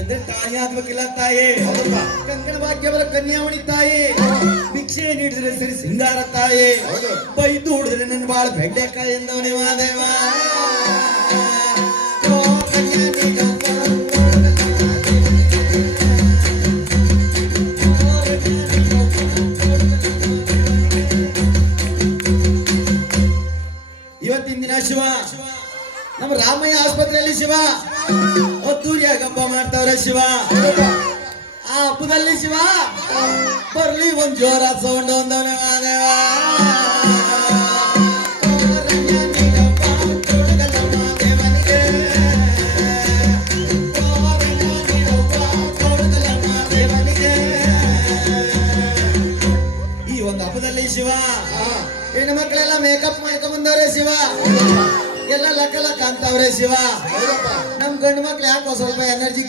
ಅಂದ್ರೆ ತಾಯಿ ಆಗ್ಬೇಕಿಲ್ಲ ತಾಯಿ. ಕಂಕಣ ಭಾಗ್ಯವರ ಕನ್ಯಾವಣಿ ತಾಯಿ. ಭಿಕ್ಷೆ ನೀಡಿದ್ರೆ ಸರಿ ಸಿಂಗಾರ ತಾಯಿ. ಬೈದು ಹುಡಿದ್ರೆ ನನ್ನ ಬಾಳ ಬೆಂಡೆಕಾಯಿ ಎಂದವನೇ ಮಾದೇವ. ಇವತ್ತಿನ ದಿನ ಶಿವ ನಮ್ಮ ರಾಮಯ್ಯ ಆಸ್ಪತ್ರೆಯಲ್ಲಿ ಶಿವ ಒತ್ತೂರಿಯಾಗ ಹಬ್ಬ ಮಾಡ್ತಾವ್ರೆ ಶಿವ. ಆ ಹಬ್ಬದಲ್ಲಿ ಶಿವ ಬರ್ಲಿ ಒಂದ್ ಜೋರ ಸೌಂಡ್ ಒಂದವನೇ ಮಾದೇವ. ಈ ಒಂದು ಹಬ್ಬದಲ್ಲಿ ಶಿವ ಹೆಣ್ಣು ಮಕ್ಕಳೆಲ್ಲ ಮೇಕಪ್ ಮಾಡ್ಕೊಂಬಂದವ್ರೆ ಶಿವ. ಎಲ್ಲ ಲಕ್ಕ ಲಕ್ಕ ಅಂತವ್ರೆ ಶಿವ. ನಮ್ ಗಂಡು ಮಕ್ಳು ಯಾಕೋ ಸ್ವಲ್ಪ ಎನರ್ಜಿ